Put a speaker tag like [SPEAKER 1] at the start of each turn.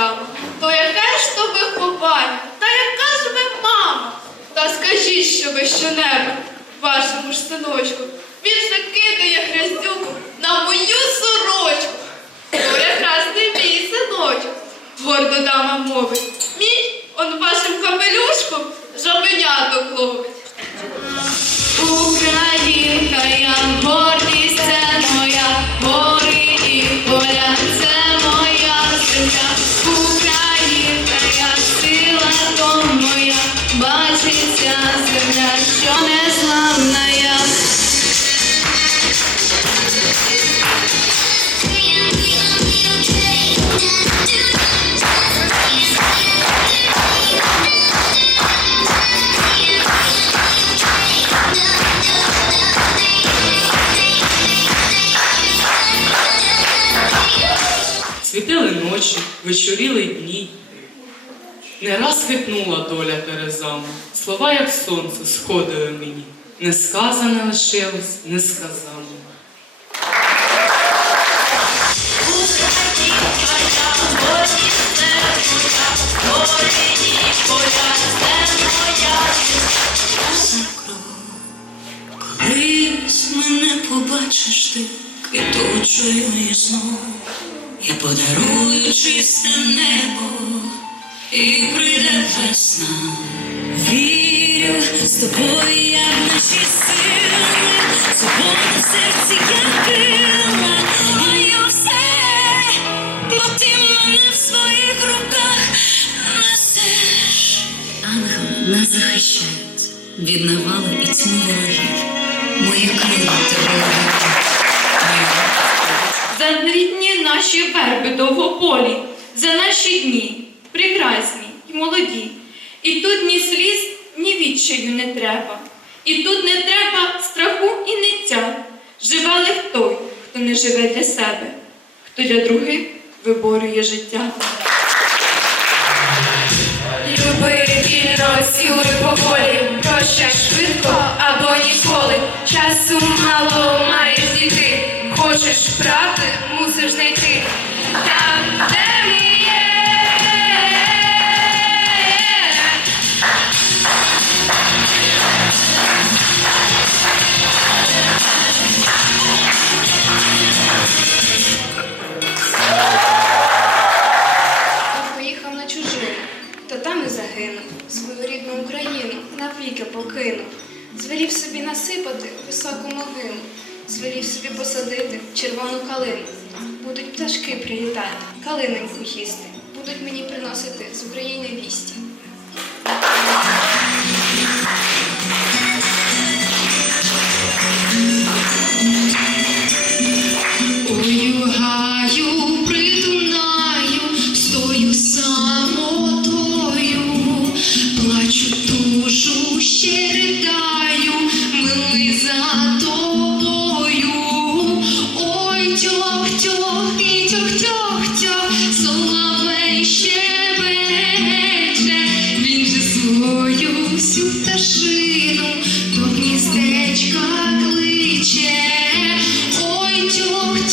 [SPEAKER 1] там, то яке ж то виховання, та яка ж ви мама? Та скажіть, що ви щонебудь вашому ж синочку. Він же кидає гряздюку на мою сорочку. То якраз не мій синочок. твердо дама мовить. Мій он вашим капелюшком жабеняток ловить.
[SPEAKER 2] Ночі, вечоріли дні. Не раз хитнула доля Терезами, слова, як сонце, сходили мені. Не сказане лишилось, не сказане.
[SPEAKER 3] Колись мене побачиш ти квітучою і знов. Я подарую чисте небо і прийде весна. Вірю з тобою, як наші сили, свобода в серці я крила, маю все, бо ти мене в своїх руках несеш. Ангели нас захищають від навали і тьми ворогів. Мої крила тебе.
[SPEAKER 4] За наші верби довгополі, за наші дні, прекрасні й молоді. І тут ні сліз, ні відчаю не треба. І тут не треба страху і ниття. Живе лих той, хто не живе для себе, хто для других виборює життя.
[SPEAKER 5] Люби вільно, цілуй покинув. Звелів собі насипати високу могилу, звелів собі посадити червону калину. Будуть пташки прилітати, калиноньку їсти, будуть мені приносити з України вісті.